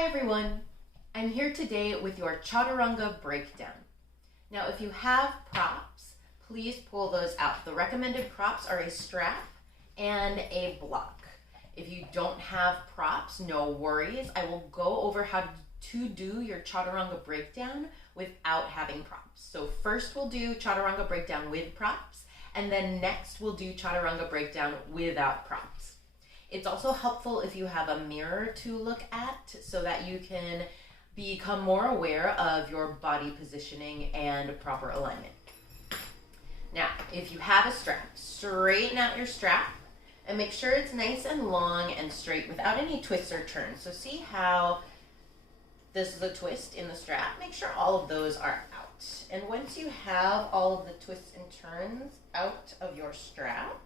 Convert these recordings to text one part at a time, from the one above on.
Hi everyone, I'm here today with your Chaturanga breakdown. Now if you have props, please pull those out. The recommended props are a strap and a block. If you don't have props, no worries. I will go over how to do your Chaturanga breakdown without having props. So first we'll do Chaturanga breakdown with props, and then next we'll do Chaturanga breakdown without props. It's also helpful if you have a mirror to look at so that you can become more aware of your body positioning and proper alignment. Now, if you have a strap, straighten out your strap and make sure it's nice and long and straight without any twists or turns. So see how this is a twist in the strap? Make sure all of those are out. And once you have all of the twists and turns out of your strap,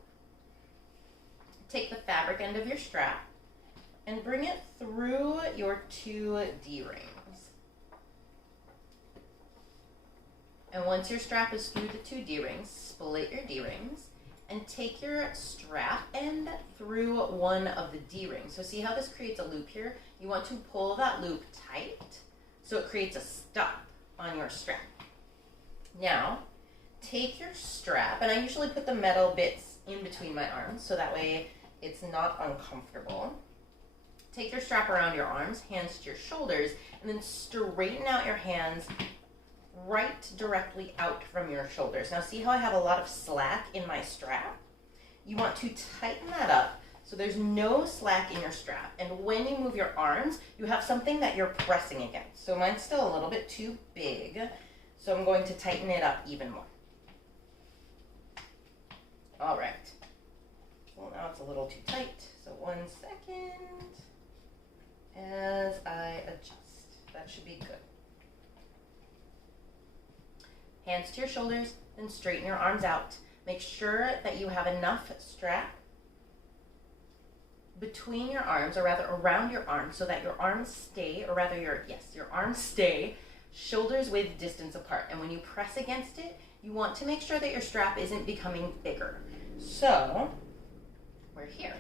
take the fabric end of your strap and bring it through your two D-rings. And once your strap is through the two D-rings, split your D-rings and take your strap end through one of the D-rings. So see how this creates a loop here? You want to pull that loop tight so it creates a stop on your strap. Now, take your strap, and I usually put the metal bits in between my arms so that way it's not uncomfortable. Take your strap around your arms, hands to your shoulders, and then straighten out your hands right directly out from your shoulders. Now see how I have a lot of slack in my strap? You want to tighten that up so there's no slack in your strap. And when you move your arms, you have something that you're pressing against. So mine's still a little bit too big, so I'm going to tighten it up even more. All right. Well, now it's a little too tight, so 1 second as I adjust. That should be good. Hands to your shoulders, then straighten your arms out. Make sure that you have enough strap between your arms, or rather around your arms, so that your arms stay, or rather your arms stay shoulders width distance apart. And when you press against it, you want to make sure that your strap isn't becoming bigger. So we're here.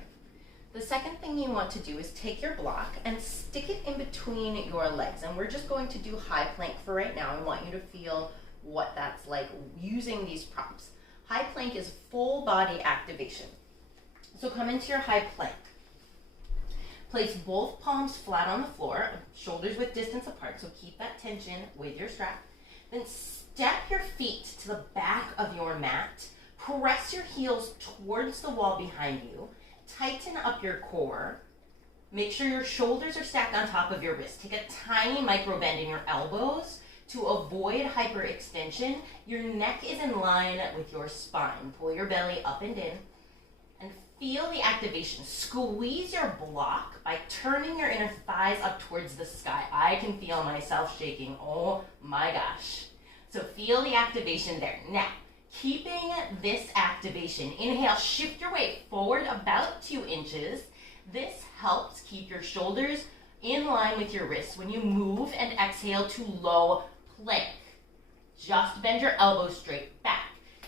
The second thing you want to do is take your block and stick it in between your legs. And we're just going to do high plank for right now. I want you to feel what that's like using these props. High plank is full body activation. So come into your high plank. Place both palms flat on the floor, shoulders width distance apart, so keep that tension with your strap. Then step your feet to the back of your mat. Press your heels towards the wall behind you. Tighten up your core. Make sure your shoulders are stacked on top of your wrists. Take a tiny micro bend in your elbows to avoid hyperextension. Your neck is in line with your spine. Pull your belly up and in. And feel the activation. Squeeze your block by turning your inner thighs up towards the sky. I can feel myself shaking. Oh my gosh. So feel the activation there. Now, keeping this activation, inhale, shift your weight forward about 2 inches. This helps keep your shoulders in line with your wrists when you move, and exhale to low plank. Just bend your elbows straight back.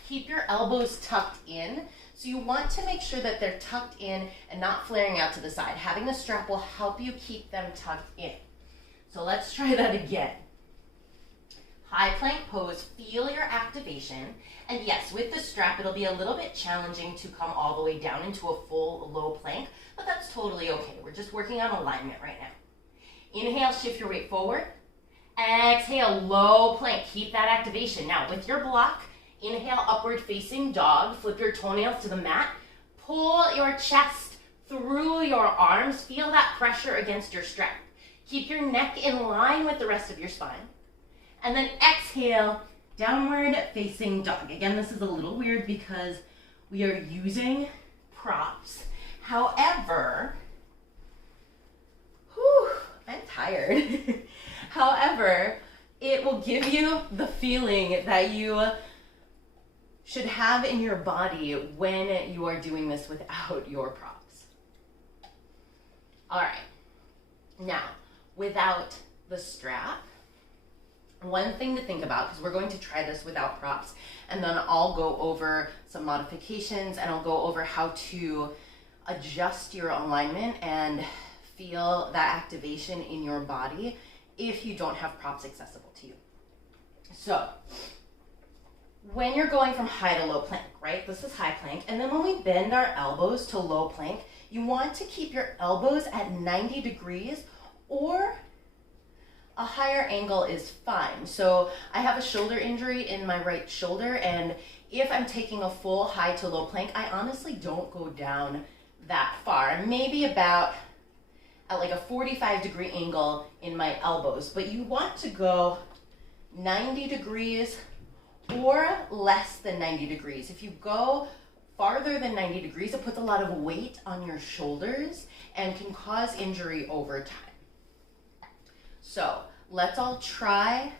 Keep your elbows tucked in. So you want to make sure that they're tucked in and not flaring out to the side. Having the strap will help you keep them tucked in. So let's try that again. High plank pose, feel your activation. And yes, with the strap, it'll be a little bit challenging to come all the way down into a full low plank, but that's totally okay. We're just working on alignment right now. Inhale, shift your weight forward. Exhale, low plank. Keep that activation. Now, with your block, inhale, upward facing dog. Flip your toenails to the mat. Pull your chest through your arms. Feel that pressure against your strap. Keep your neck in line with the rest of your spine. And then exhale, downward facing dog. Again, this is a little weird because we are using props. However, I'm tired. However, it will give you the feeling that you should have in your body when you are doing this without your props. All right. Now, without the strap, one thing to think about, because we're going to try this without props, and then I'll go over some modifications and I'll go over how to adjust your alignment and feel that activation in your body if you don't have props accessible to you. So when you're going from high to low plank, right? This is high plank. And then when we bend our elbows to low plank, you want to keep your elbows at 90 degrees or a higher angle is fine. So I have a shoulder injury in my right shoulder, and if I'm taking a full high to low plank, I honestly don't go down that far. Maybe about at like a 45-degree angle in my elbows, but you want to go 90 degrees or less than 90 degrees. If you go farther than 90 degrees, it puts a lot of weight on your shoulders and can cause injury over time. So let's all try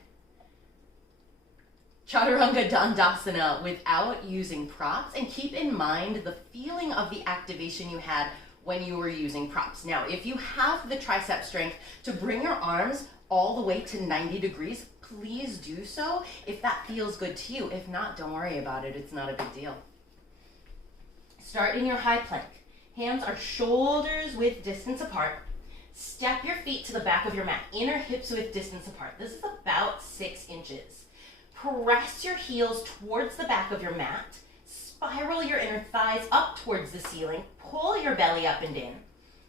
Chaturanga Dandasana without using props, and keep in mind the feeling of the activation you had when you were using props. Now, if you have the tricep strength to bring your arms all the way to 90 degrees, please do so if that feels good to you. If not, don't worry about it. It's not a big deal. Start in your high plank. Hands are shoulders width distance apart. Step your feet to the back of your mat, inner hips width distance apart. This is about 6 inches. Press your heels towards the back of your mat. Spiral your inner thighs up towards the ceiling. Pull your belly up and in.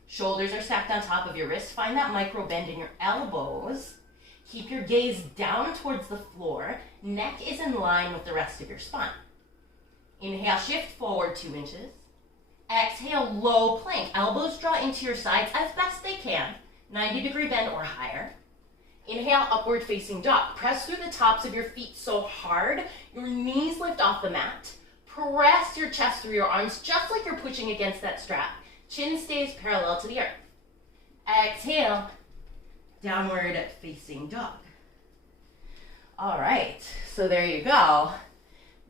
Shoulders are stacked on top of your wrists. Find that micro bend in your elbows. Keep your gaze down towards the floor. Neck is in line with the rest of your spine. Inhale, shift forward 2 inches. Exhale, low plank. Elbows draw into your sides as best they can. 90-degree bend or higher. Inhale, upward facing dog. Press through the tops of your feet so hard your knees lift off the mat. Press your chest through your arms just like you're pushing against that strap. Chin stays parallel to the earth. Exhale, downward facing dog. All right, so there you go.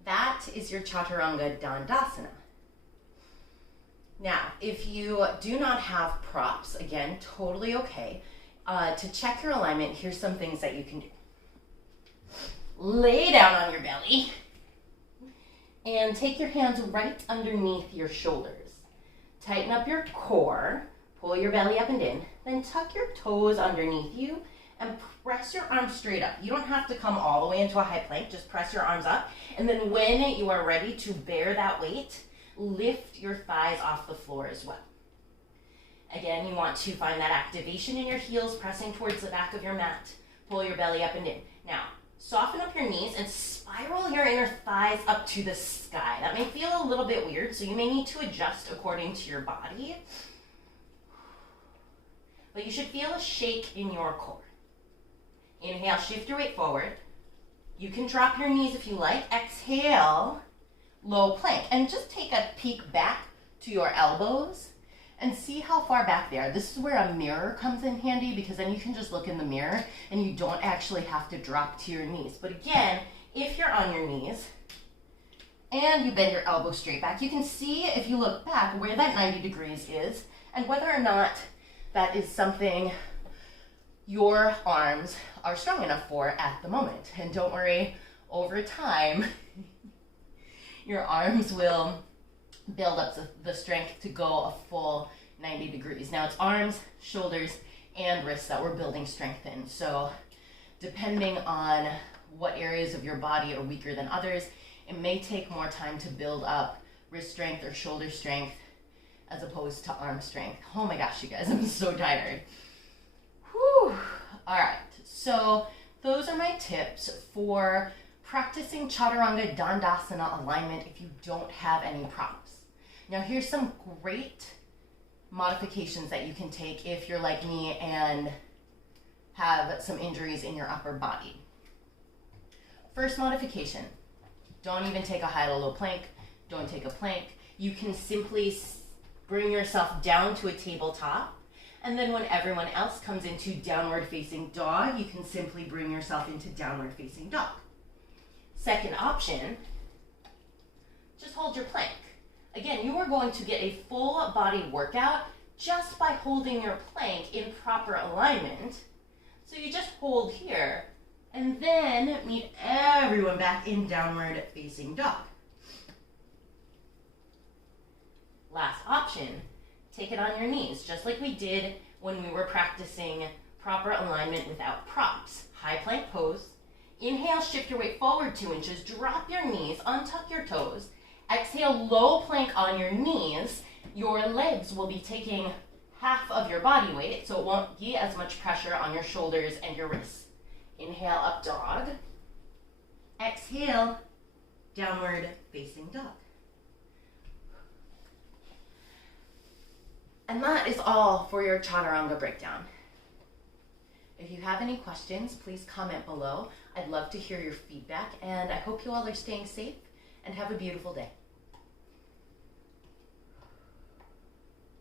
That is your Chaturanga Dandasana. Now, if you do not have props, again, totally okay. To check your alignment, here's some things that you can do. Lay down on your belly and take your hands right underneath your shoulders. Tighten up your core, pull your belly up and in, then tuck your toes underneath you and press your arms straight up. You don't have to come all the way into a high plank, just press your arms up. And then when you are ready to bear that weight, lift your thighs off the floor as well. Again, you want to find that activation in your heels, pressing towards the back of your mat. Pull your belly up and in. Now, soften up your knees and spiral your inner thighs up to the sky. That may feel a little bit weird, so you may need to adjust according to your body. But you should feel a shake in your core. Inhale, shift your weight forward. You can drop your knees if you like. Exhale, low plank. And just take a peek back to your elbows and see how far back they are. This is where a mirror comes in handy, because then you can just look in the mirror and you don't actually have to drop to your knees. But again, if you're on your knees and you bend your elbow straight back, you can see, if you look back, where that 90 degrees is and whether or not that is something your arms are strong enough for at the moment. And don't worry, over time, your arms will build up the strength to go a full 90 degrees. Now it's arms, shoulders, and wrists that we're building strength in. So depending on what areas of your body are weaker than others, it may take more time to build up wrist strength or shoulder strength as opposed to arm strength. Oh my gosh, you guys, I'm so tired. Whew. All right, so those are my tips for practicing Chaturanga Dandasana alignment if you don't have any props. Now here's some great modifications that you can take if you're like me and have some injuries in your upper body. First modification, don't even take a high to low plank, don't take a plank. You can simply bring yourself down to a tabletop, and then when everyone else comes into downward facing dog, you can simply bring yourself into downward facing dog. Second option, just hold your plank. Again, you are going to get a full body workout just by holding your plank in proper alignment. So you just hold here and then meet everyone back in downward facing dog. Last option, take it on your knees, just like we did when we were practicing proper alignment without props. High plank pose. Inhale, shift your weight forward 2 inches, drop your knees, untuck your toes. Exhale, low plank on your knees. Your legs will be taking half of your body weight, so it won't be as much pressure on your shoulders and your wrists. Inhale, up dog. Exhale, downward facing dog. And that is all for your Chaturanga breakdown. If you have any questions, please comment below. I'd love to hear your feedback, and I hope you all are staying safe and have a beautiful day.